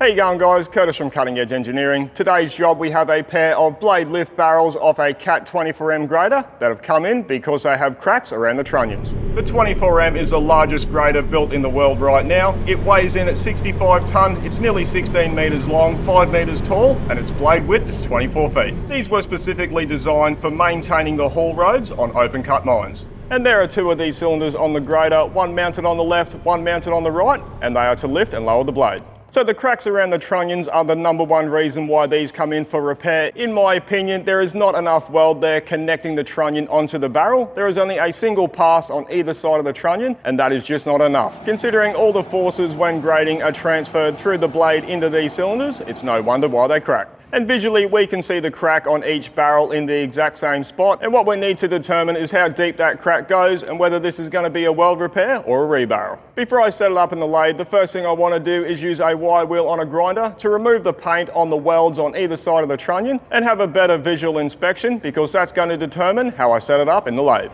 How you going, guys? Curtis from Cutting Edge Engineering. Today's job, we have a pair of blade lift barrels off a Cat 24M grader that have come in because they have cracks around the trunnions. The 24M is the largest grader built in the world right now. It weighs in at 65 tonne, it's nearly 16 metres long, 5 metres tall, and its blade width is 24 feet. These were specifically designed for maintaining the haul roads on open cut mines. And there are two of these cylinders on the grader, one mounted on the left, one mounted on the right, and they are to lift and lower the blade. So the cracks around the trunnions are the #1 reason why these come in for repair. In my opinion, there is not enough weld there connecting the trunnion onto the barrel. There is only a single pass on either side of the trunnion, and that is just not enough. Considering all the forces when grading are transferred through the blade into these cylinders, it's no wonder why they crack. And visually, we can see the crack on each barrel in the exact same spot. And what we need to determine is how deep that crack goes and whether this is going to be a weld repair or a rebarrel. Before I set it up in the lathe, the first thing I want to do is use a wire wheel on a grinder to remove the paint on the welds on either side of the trunnion and have a better visual inspection, because that's going to determine how I set it up in the lathe.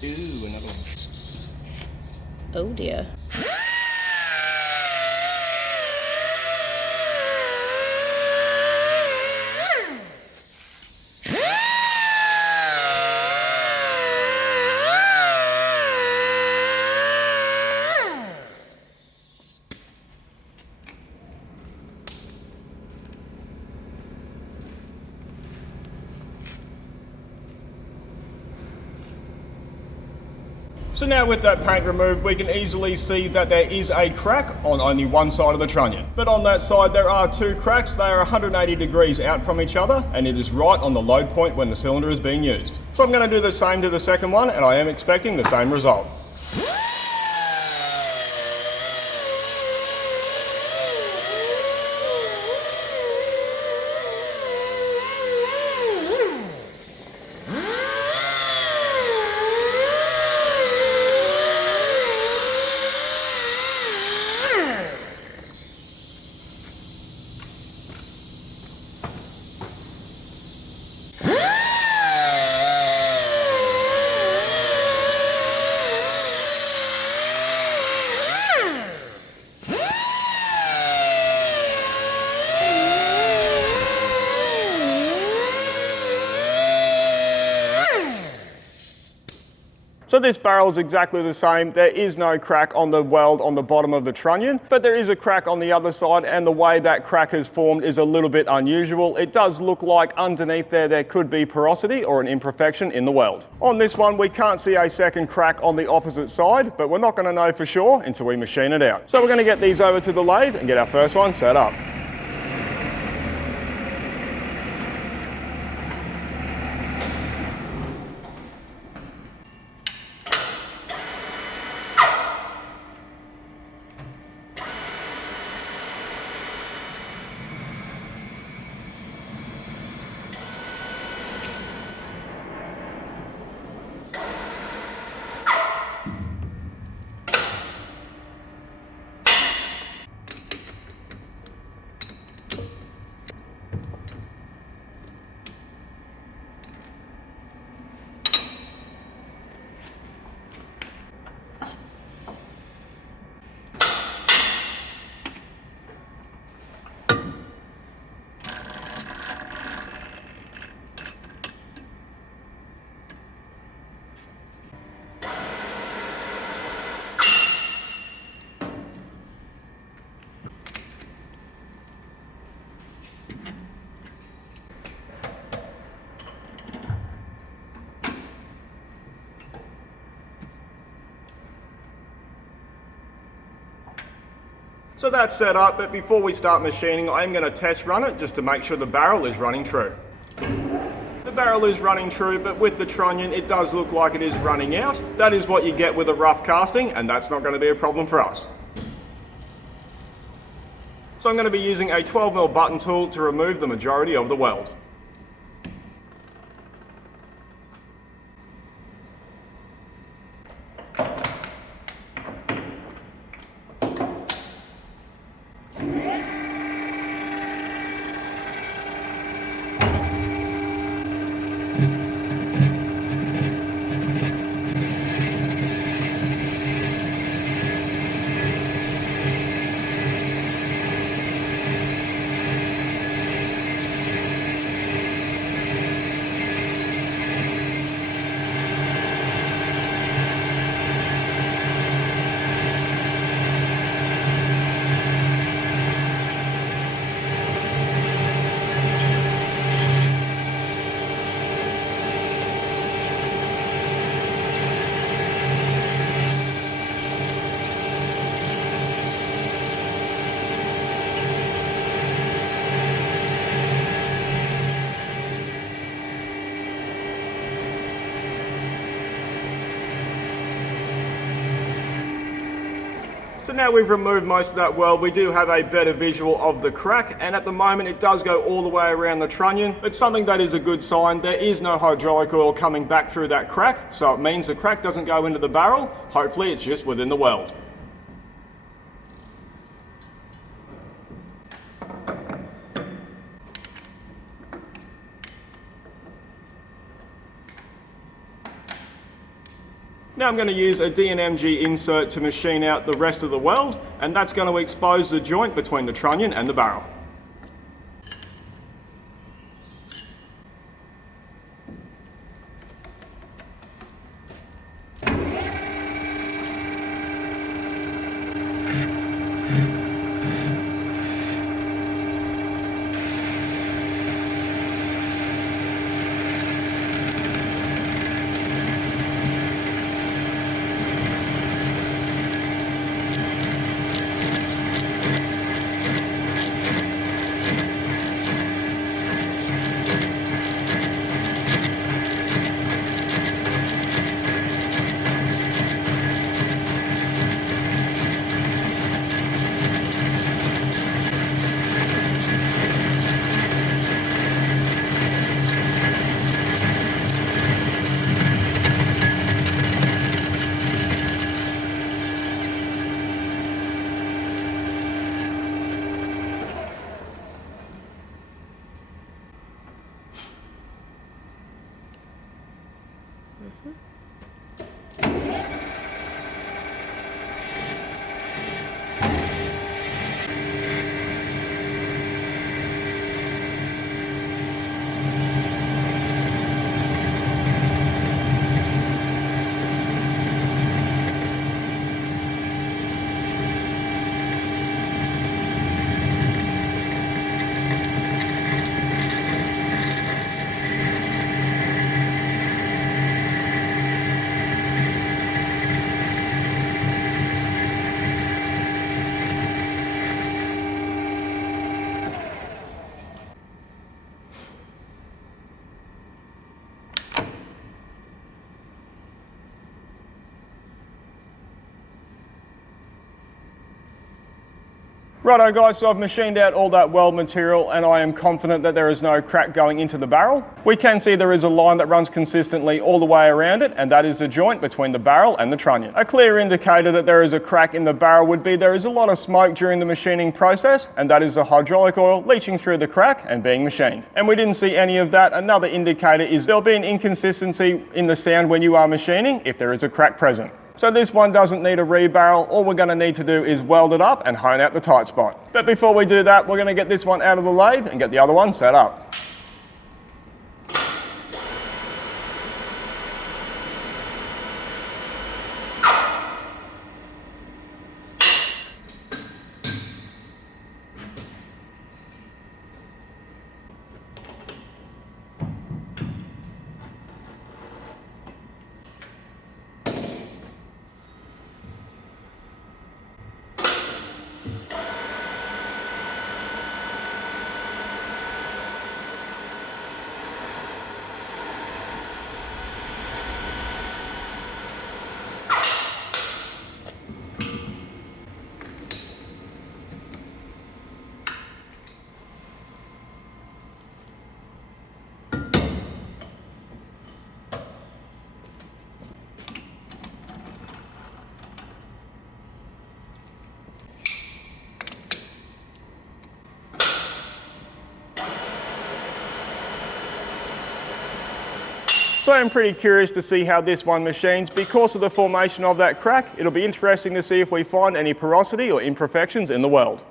Ooh, another one. Oh dear. So now with that paint removed, we can easily see that there is a crack on only one side of the trunnion. But on that side, there are two cracks. They are 180 degrees out from each other, and it is right on the load point when the cylinder is being used. So I'm going to do the same to the second one, and I am expecting the same result. So this barrel is exactly the same. There is no crack on the weld on the bottom of the trunnion, but there is a crack on the other side, and the way that crack has formed is a little bit unusual. It does look like underneath there could be porosity or an imperfection in the weld. On this one, we can't see a second crack on the opposite side, but we're not going to know for sure until we machine it out. So we're going to get these over to the lathe and get our first one set up. So that's set up, but before we start machining, I'm going to test run it just to make sure the barrel is running true. The barrel is running true, but with the trunnion, it does look like it is running out. That is what you get with a rough casting, and that's not going to be a problem for us. So I'm going to be using a 12mm button tool to remove the majority of the weld. So now we've removed most of that weld, we do have a better visual of the crack, and at the moment it does go all the way around the trunnion. It's something that is a good sign. There is no hydraulic oil coming back through that crack, so it means the crack doesn't go into the barrel. Hopefully it's just within the weld. Now I'm going to use a D&MG insert to machine out the rest of the weld, and that's going to expose the joint between the trunnion and the barrel. Righto guys, so I've machined out all that weld material and I am confident that there is no crack going into the barrel. We can see there is a line that runs consistently all the way around it, and that is the joint between the barrel and the trunnion. A clear indicator that there is a crack in the barrel would be there is a lot of smoke during the machining process, and that is the hydraulic oil leaching through the crack and being machined. And we didn't see any of that. Another indicator is there'll be an inconsistency in the sound when you are machining if there is a crack present. So this one doesn't need a rebarrel. All we're going to need to do is weld it up and hone out the tight spot. But before we do that, we're going to get this one out of the lathe and get the other one set up. So I'm pretty curious to see how this one machines because of the formation of that crack. It'll be interesting to see if we find any porosity or imperfections in the weld.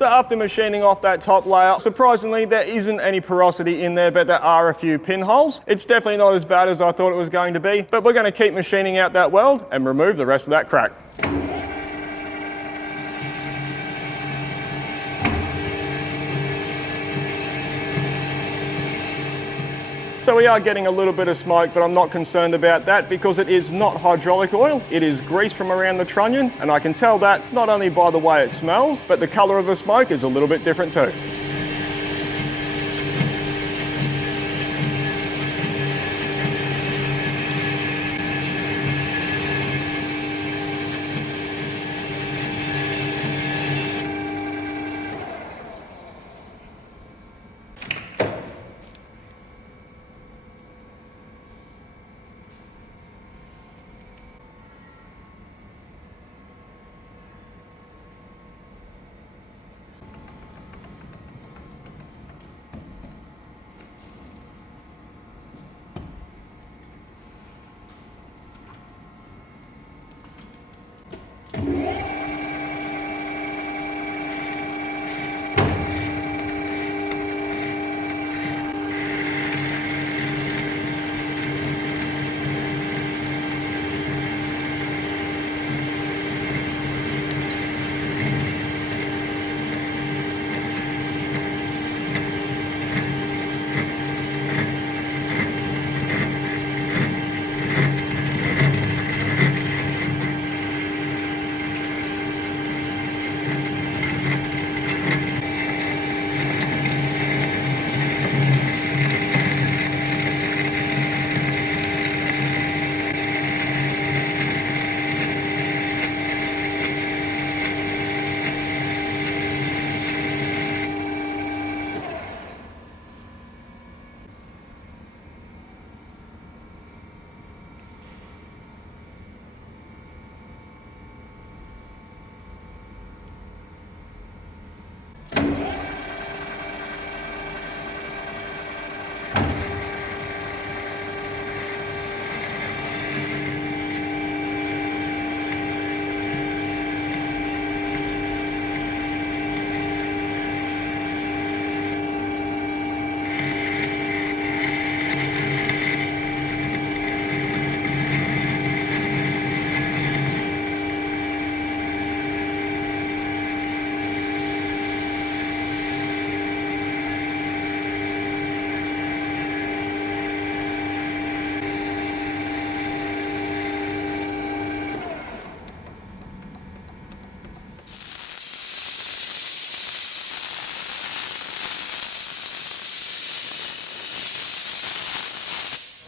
So after machining off that top layer, surprisingly there isn't any porosity in there, but there are a few pinholes. It's definitely not as bad as I thought it was going to be, but we're going to keep machining out that weld and remove the rest of that crack. So we are getting a little bit of smoke, but I'm not concerned about that because it is not hydraulic oil. It is grease from around the trunnion, and I can tell that not only by the way it smells, but the colour of the smoke is a little bit different too.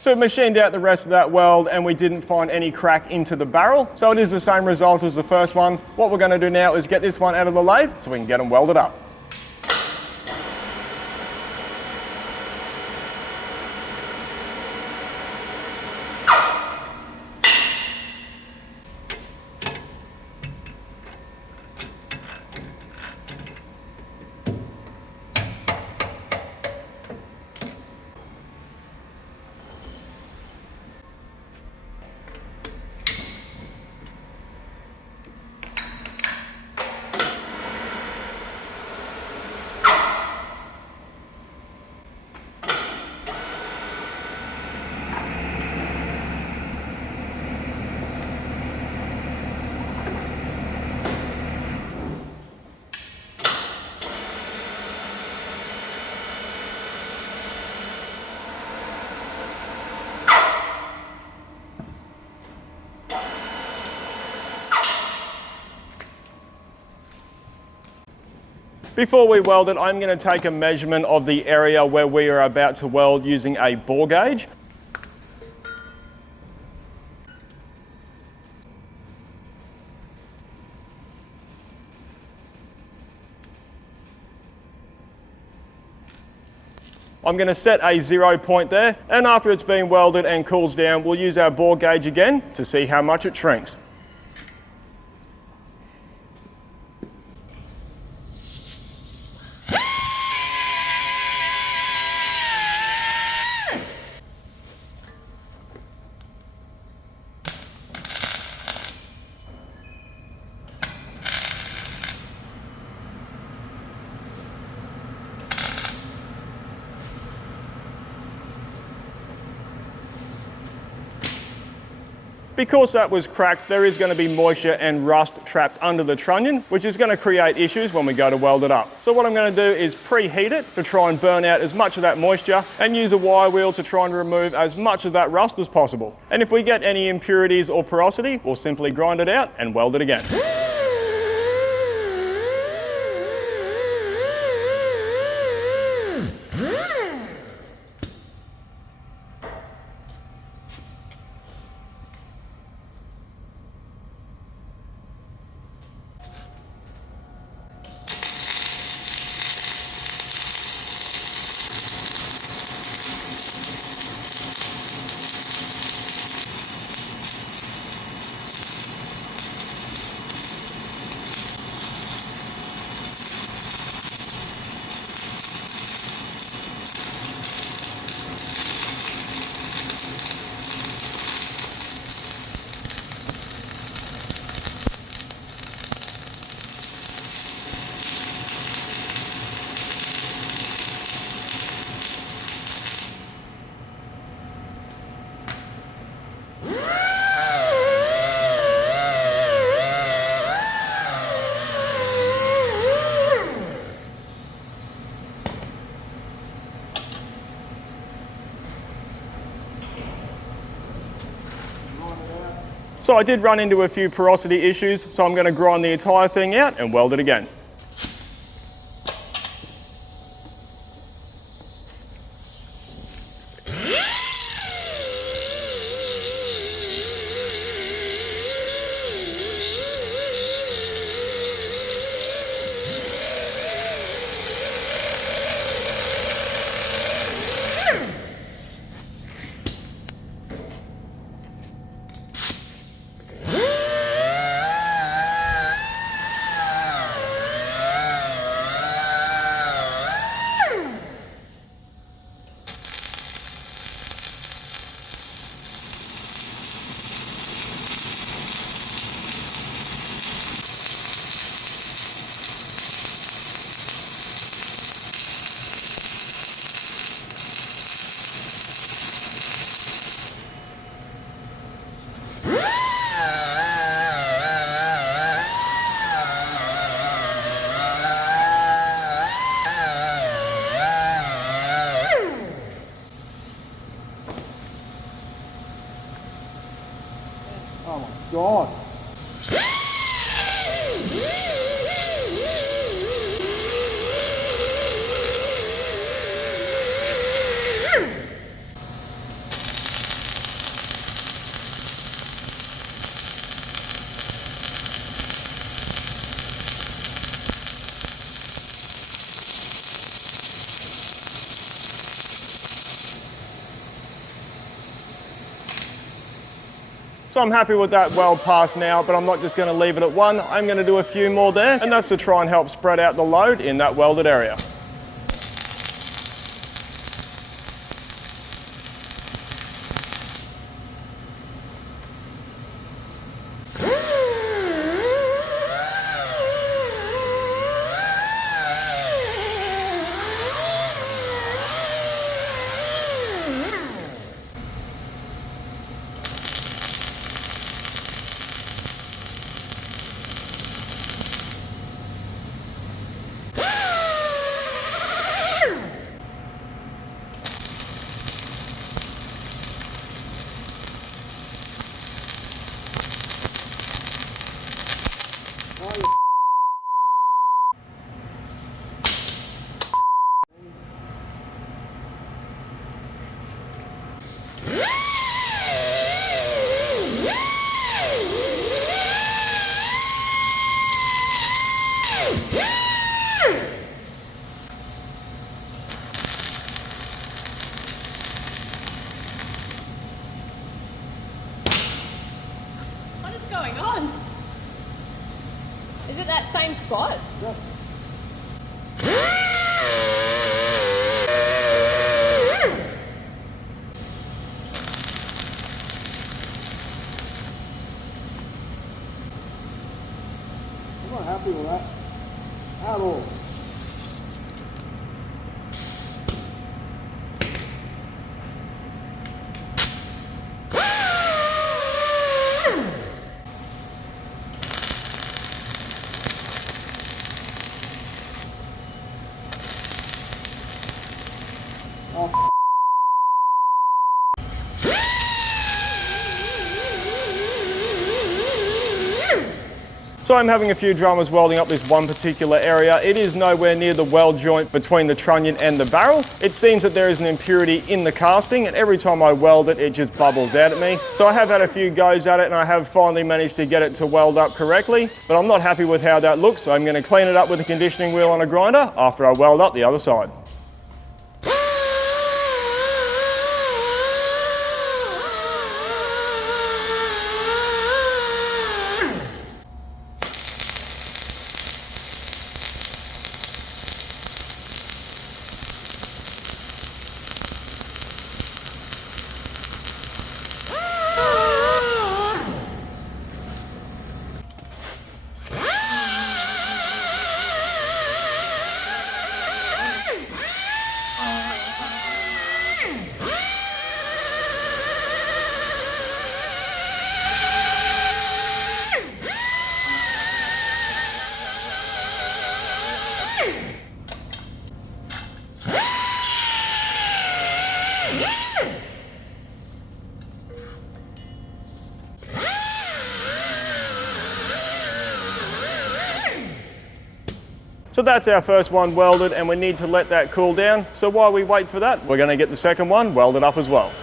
So we machined out the rest of that weld and we didn't find any crack into the barrel. So it is the same result as the first one. What we're going to do now is get this one out of the lathe so we can get them welded up. Before we weld it, I'm going to take a measurement of the area where we are about to weld using a bore gauge. I'm going to set a 0 point there, and after it's been welded and cools down, we'll use our bore gauge again to see how much it shrinks. Because that was cracked, there is going to be moisture and rust trapped under the trunnion, which is going to create issues when we go to weld it up. So what I'm going to do is preheat it to try and burn out as much of that moisture and use a wire wheel to try and remove as much of that rust as possible. And if we get any impurities or porosity, we'll simply grind it out and weld it again. So I did run into a few porosity issues, so I'm going to grind the entire thing out and weld it again. Oh my God. So I'm happy with that weld pass now, but I'm not just going to leave it at one. I'm going to do a few more there, and that's to try and help spread out the load in that welded area. going on? Is it that same spot? Yeah. I'm not happy with that at all. Oh. So I'm having a few dramas welding up this one particular area. It is nowhere near the weld joint between the trunnion and the barrel. It seems that there is an impurity in the casting, and every time I weld it, it just bubbles out at me. So I have had a few goes at it, and I have finally managed to get it to weld up correctly, but I'm not happy with how that looks, so I'm going to clean it up with a conditioning wheel on a grinder after I weld up the other side. So that's our first one welded, and we need to let that cool down. So while we wait for that, we're going to get the second one welded up as well.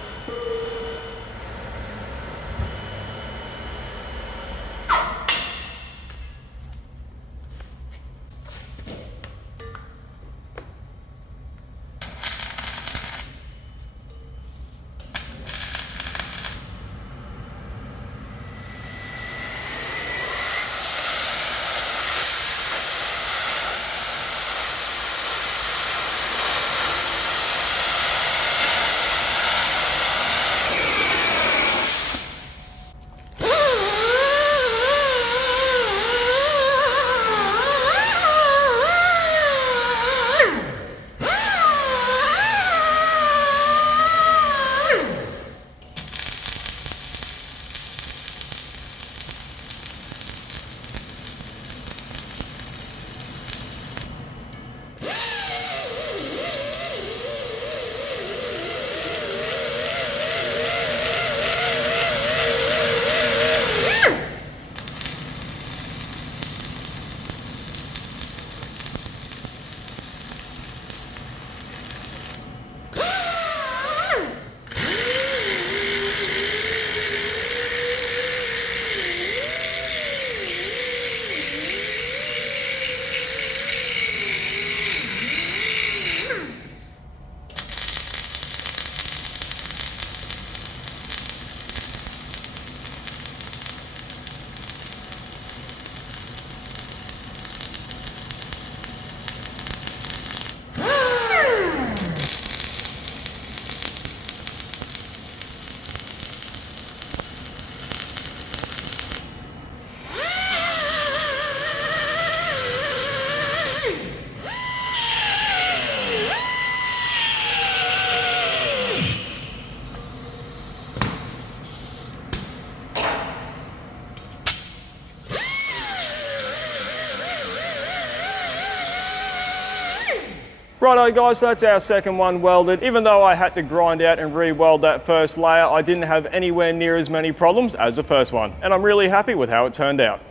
Righto guys, so that's our second one welded. Even though I had to grind out and re-weld that first layer, I didn't have anywhere near as many problems as the first one. And I'm really happy with how it turned out.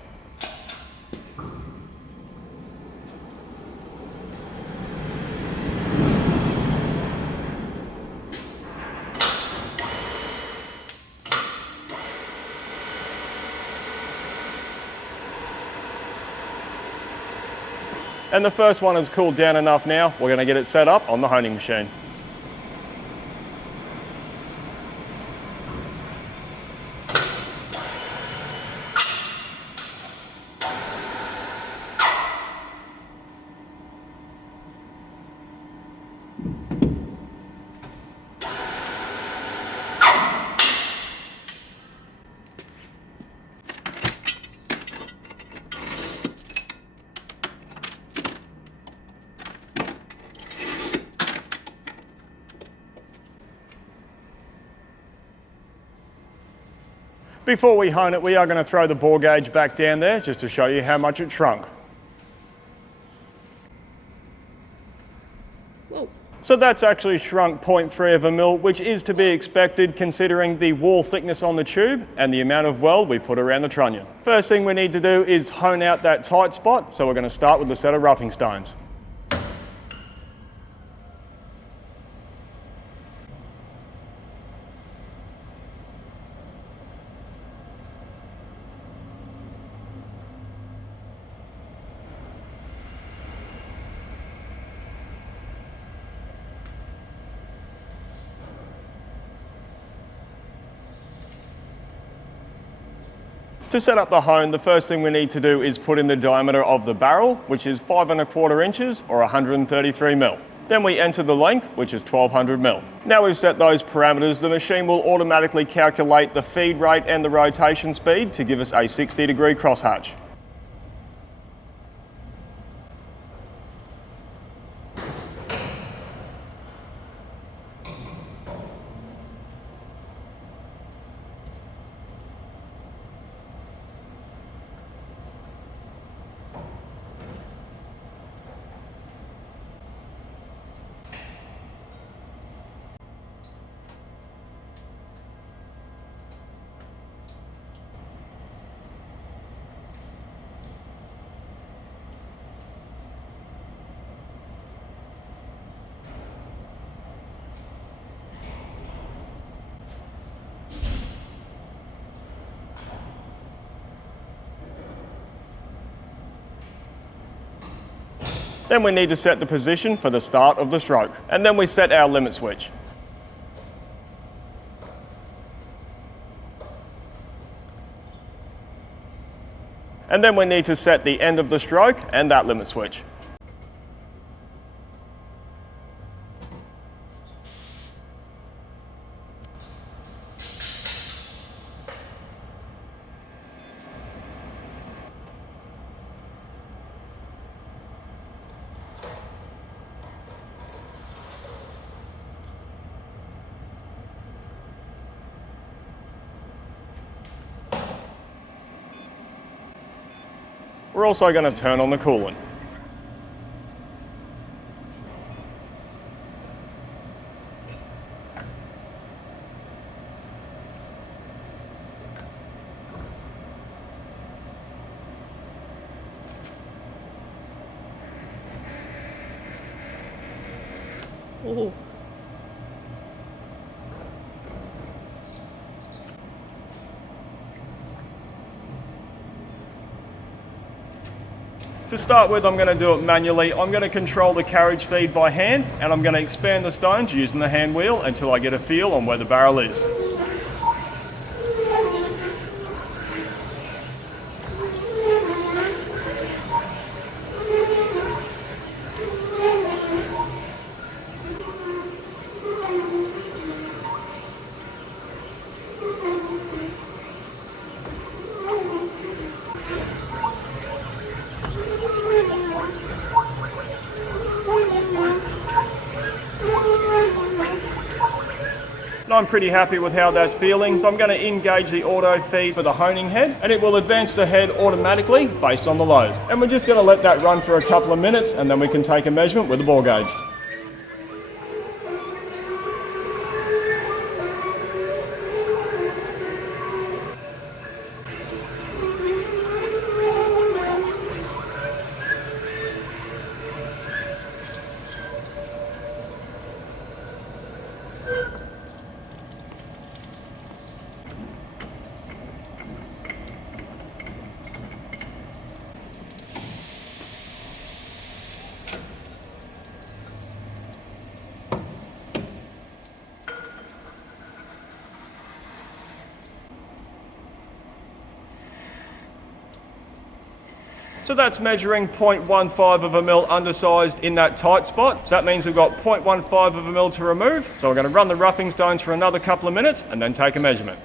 And the first one has cooled down enough now, we're going to get it set up on the honing machine. Before we hone it, we are going to throw the bore gauge back down there just to show you how much it shrunk. Whoa. So that's actually shrunk 0.3 of a mil, which is to be expected considering the wall thickness on the tube and the amount of weld we put around the trunnion. First thing we need to do is hone out that tight spot, so we're going to start with a set of roughing stones. To set up the hone, the first thing we need to do is put in the diameter of the barrel, which is 5 1/4 inches or 133 mil. Then we enter the length, which is 1200 mil. Now we've set those parameters, the machine will automatically calculate the feed rate and the rotation speed to give us a 60-degree crosshatch. Then we need to set the position for the start of the stroke. And then we set our limit switch. And then we need to set the end of the stroke and that limit switch. We're also going to turn on the coolant. Ooh. To start with, I'm going to do it manually. I'm going to control the carriage feed by hand, and I'm going to expand the stones using the hand wheel until I get a feel on where the barrel is. And I'm pretty happy with how that's feeling, so I'm going to engage the auto feed for the honing head, and it will advance the head automatically based on the load. And we're just going to let that run for a couple of minutes, and then we can take a measurement with the bore gauge. So that's measuring 0.15 of a mil undersized in that tight spot. So that means we've got 0.15 of a mil to remove. So we're going to run the roughing stones for another couple of minutes and then take a measurement.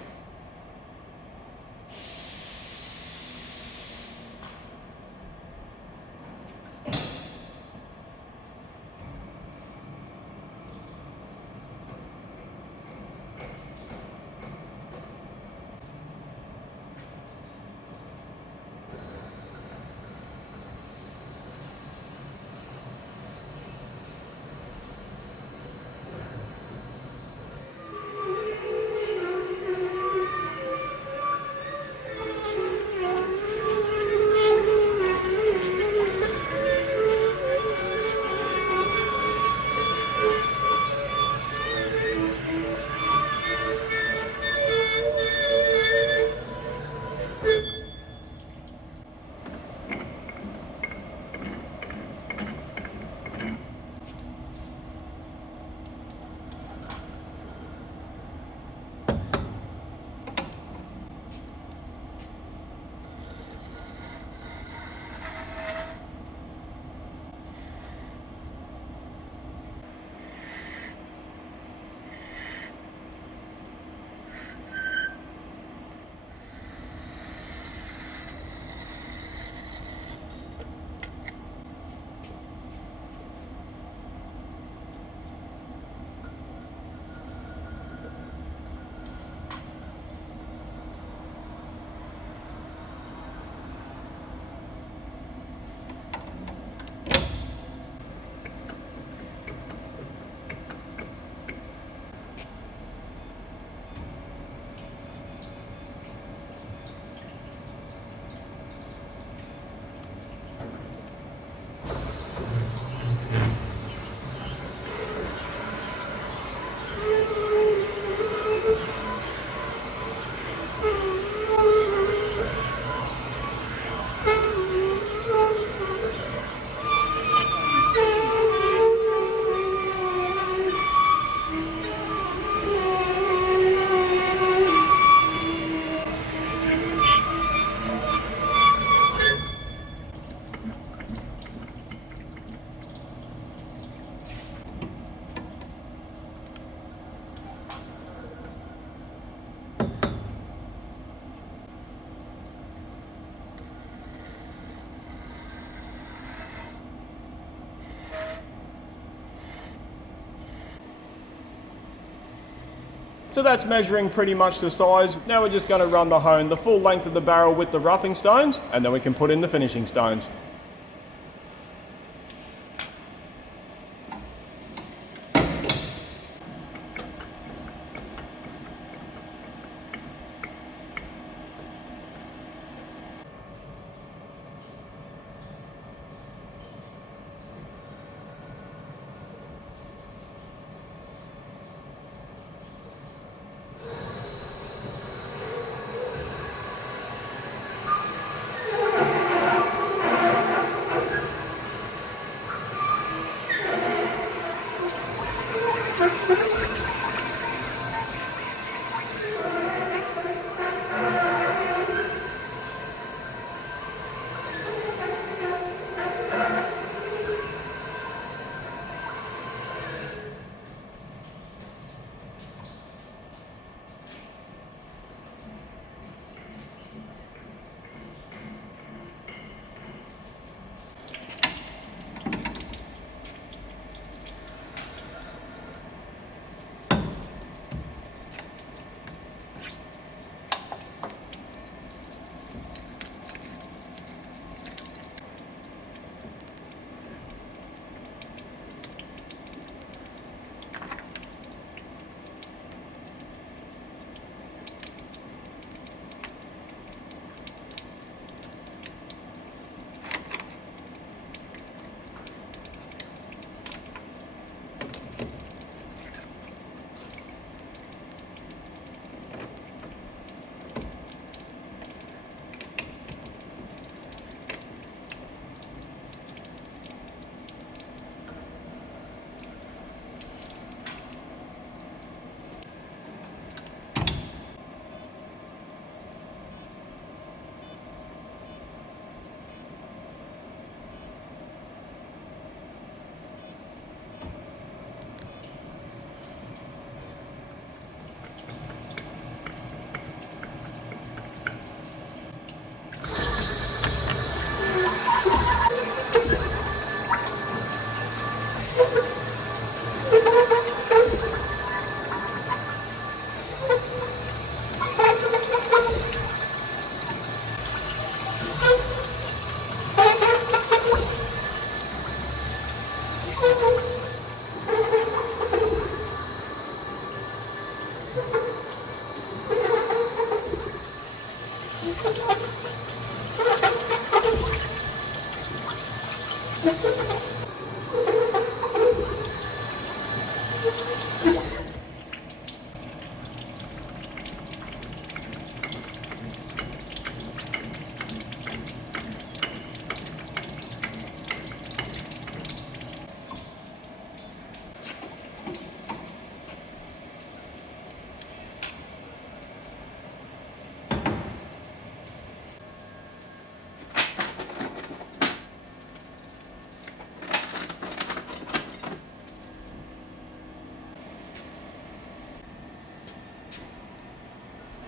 So that's measuring pretty much the size. Now we're just going to run the hone the full length of the barrel with the roughing stones, and then we can put in the finishing stones.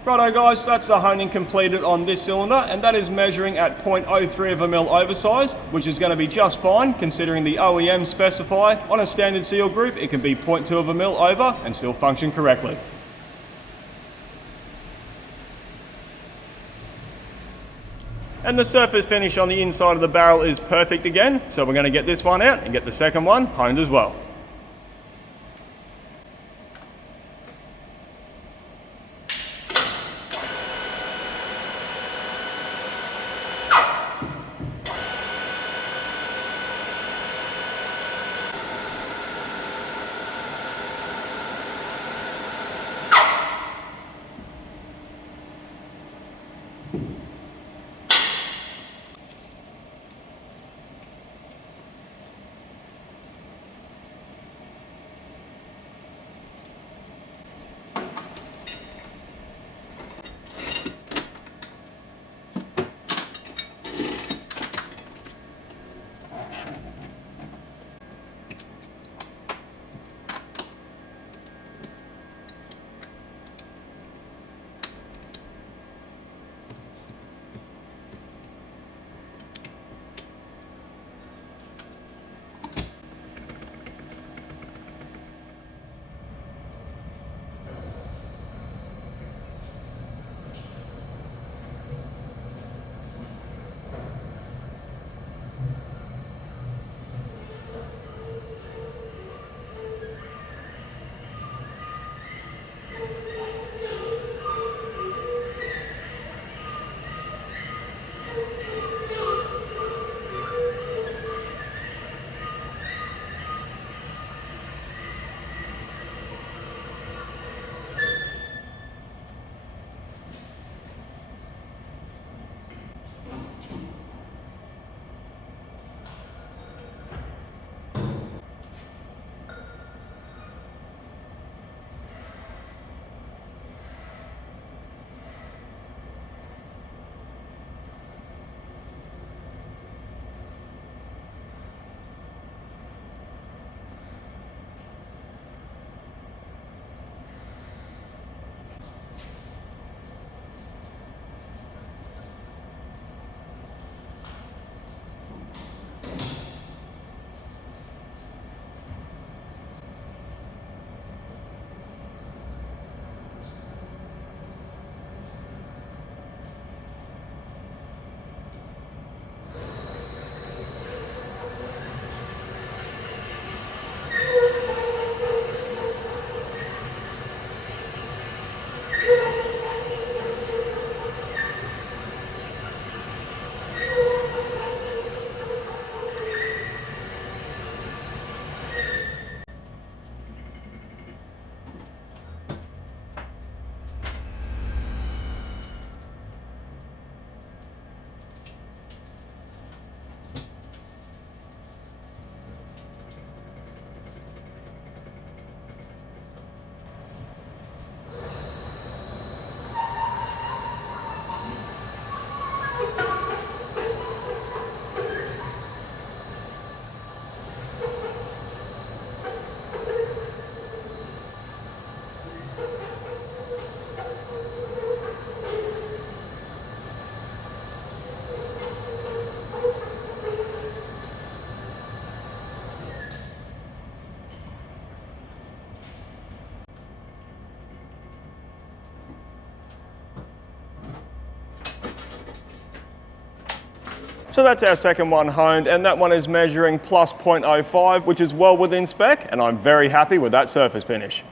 Righto guys, that's the honing completed on this cylinder, and that is measuring at 0.03 of a mil oversize, which is going to be just fine considering the OEM specify on a standard seal group it can be 0.2 of a mil over and still function correctly. And the surface finish on the inside of the barrel is perfect again, so we're going to get this one out and get the second one honed as well. So that's our second one honed, and that one is measuring plus 0.05, which is well within spec, and I'm very happy with that surface finish.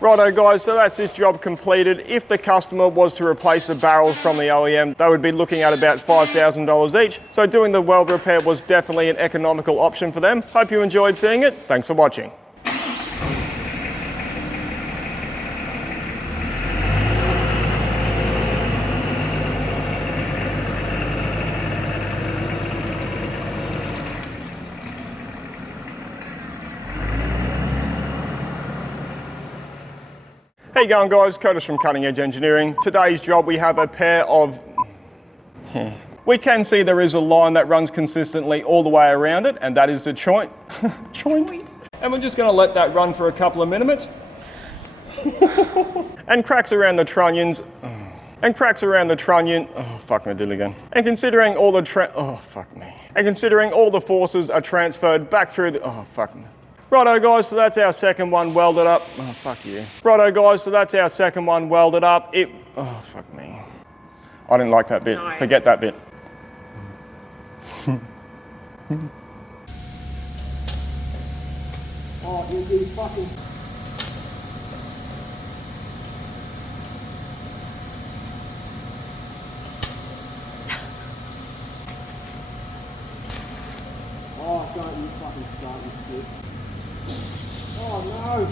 Righto guys, so that's this job completed. If the customer was to replace the barrels from the OEM, they would be looking at about $5,000 each. So doing the weld repair was definitely an economical option for them. Hope you enjoyed seeing it. Thanks for watching. How you going guys? Curtis from Cutting Edge Engineering. Today's job we have a pair of... We can see there is a line that runs consistently all the way around it, and that is the joint. Joint. And we're just going to let that run for a couple of minutes. And cracks around the trunnions. And cracks around the trunnion. Oh, fuck me, I did it again. And considering all the oh, fuck me. And considering all the forces are transferred back through the... Oh, fuck me. Righto guys, so that's our second one welded up. Oh, fuck you. Righto guys, so that's our second one welded up. Oh, fuck me. I didn't like that bit. No. Forget that bit. Oh, you fucking... Oh, don't you fucking start this shit. Oh no!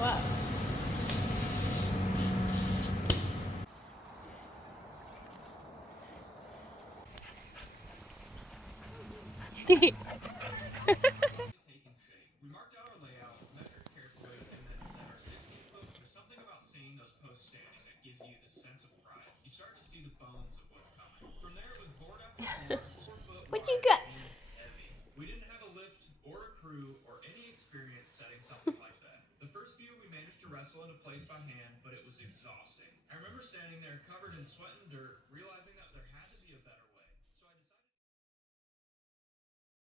What? Taking shape. We marked out our layout, measured carefully, and then set our 60-foot. There's something about seeing those posts standing that gives you the sense of pride. You start to see the bones of what's coming. From there, it was board after board, 4 foot What wide, you got? and heavy. We didn't have a lift or a crew or any experience setting something like that. The first few we managed to wrestle into place by hand, but it was exhausting. I remember standing there covered in sweat and dirt, realizing that there had to